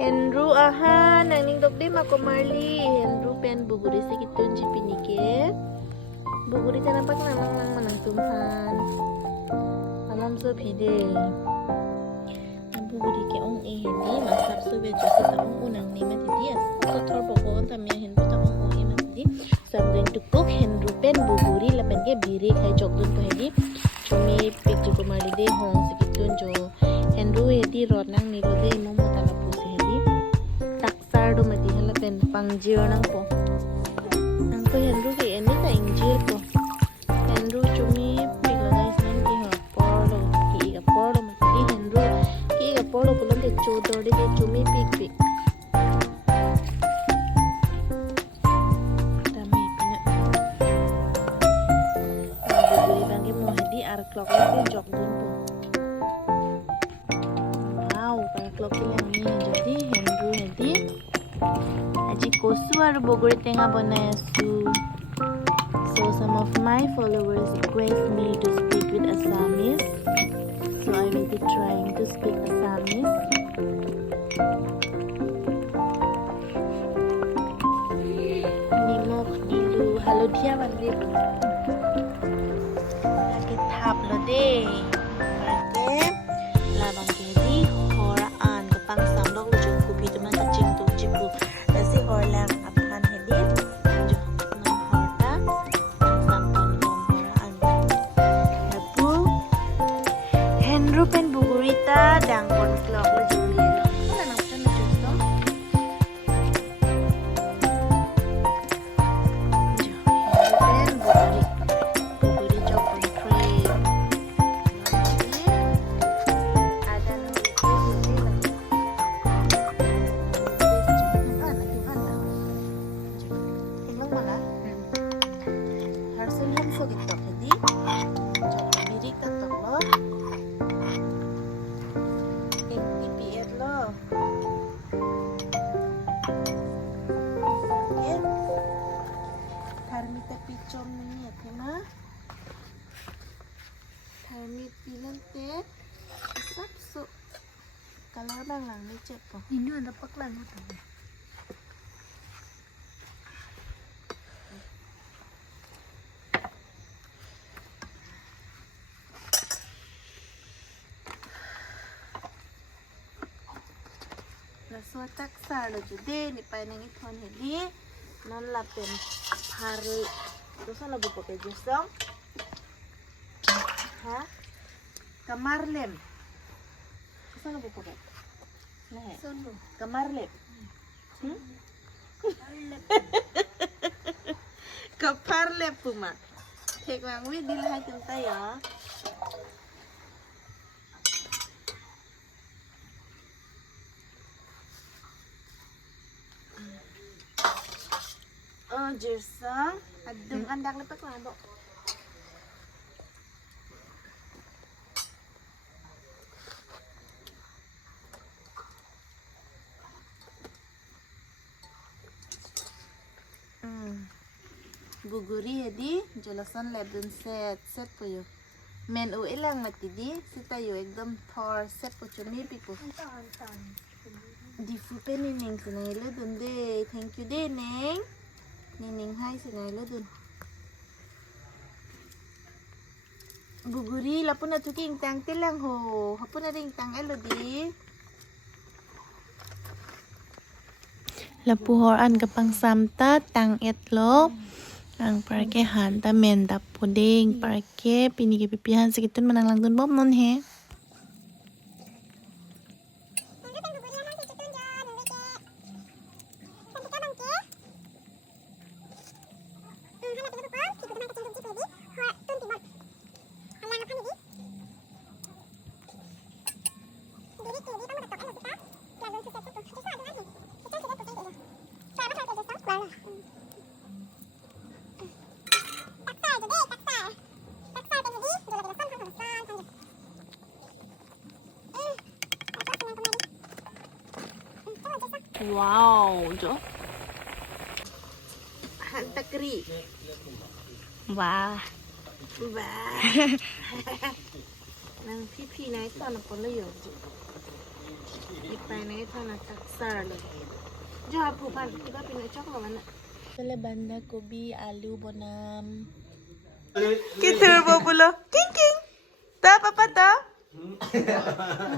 Henru aha nang ning dok di mako Marley. Henru pen buguri sikitun jipinike. Buguri tanampak namang nang manang tumhan. Alam so pide. Ang buguri ke ong e hindi masap so bejo si taong unang ni matitias. So thor boko on tamya Henru taong ong e matiti. So I'm going to cook Henru pen buguri lapen ke biri khai jokdun ko hindi. Chumi pik joko Marley de hong sikitun jo. Henru hedi rod nang nilo de momo talapu si hedi. Taksar do mati hala pen pangjir nang po. Ang ko Henru ke eni ta ingjir po. Henru chumi pik guys nan ki ha porlo ki ga porlo mati Henru ki ga porlo pulang ke chodori ke chumi pik pik. Dami pina. Buguri bangke mo hedi ar clock ke jokdun po. Jadi Henru hedi aji kosu aru bogori tenga banayasu. So some of my followers request me to speak with Assamese, so I will be trying to speak Assamese. Nimok nilu halodia mandi lagi thap lo de lagi labang kedi horaan kapang samlok lo jung kupi teman kecing tu jipu nasi horlang aphan hedi jo nom horta sampon kom horaan lapu Henru pen bugurita dang kon klok lo juli lo sana nang pen jo so jo Henru pen buguri jok kon cream ada kalau bang lang ni cek po. Ini ada paklan mo tayo. Laso taksa lo jude ni pa nang ithon hedi non lapen hari terus lagu pakai jusong ha kamarlem terus lagu pakai nah kamarlem kaparlem puma tek wang wi dilhay tinta ya Jersang, adem andak lepek lah dok. Buguri hedi, jelasan lebden set puyo. Men u ilang mati di, sita yo ekdom thor set puyo mi pipo. Di fupe ni ning sinay lebden de, thank you de neng. Nining hai sinay lo dun. Buguri lapun na tuking tang tilang ho. Hapun na ring tang elo di. Lapu horan kapang samta tang etlo. Ang parke hanta menda puding parke pinigi pipihan sikitun manang lang dun bom non he. Wow, jo. Hantakri. Wah. Wah. Nang pipi naik sana pun lo yo. tay này thôi là tắc sờ rồi cho hấp phụ pan kita pindah cok lo mana sele banda kobi alu bonam kita bobulo king king ta papa ta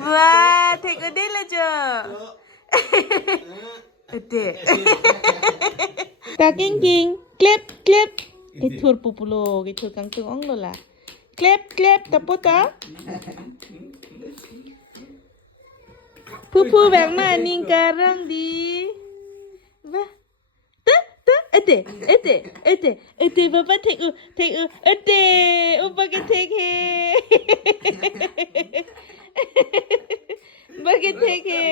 wah tengok dia lah je ade ta king king klip klip cái thua populo cái thua căng tương ong lo là klip klip tapo ta Pupu bang maning karang di. Ba. Ta ete papa take ete upa ke take he. Bagi take he.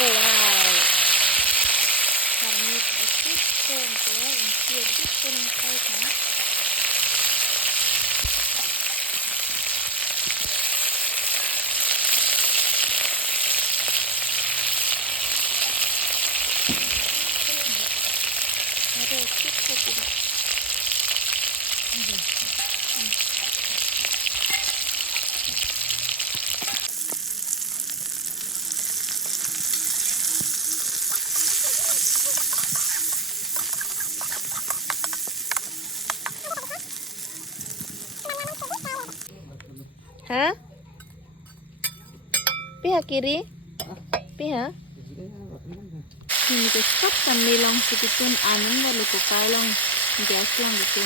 Oh wow. Kami ekip kontrol untuk penangkaian. Hah? Pihak kiri? Pihak? Ini kesap sambil long sedikit anem walau kukai long gas long gitu.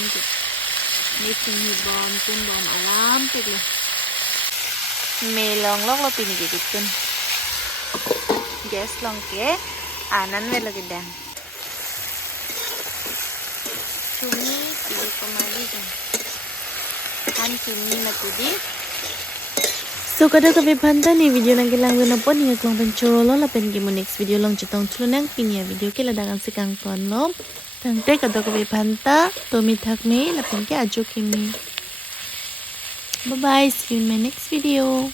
Mesin hibon pun bon alam perlu. Melong long lo pini gitu. Gas long ke anan walau gede. Cumi pilih kembali kan. Kan cumi matudi. So kada kabe phanta ni video nang kilang guna pon ni klong pencho lo la pen gi mo next video long chitong thunang pinya video ke la dangan sikang ton lo tang te kada kabe phanta to mi thak me la pen ke ajo kimi bye bye see you in my next video.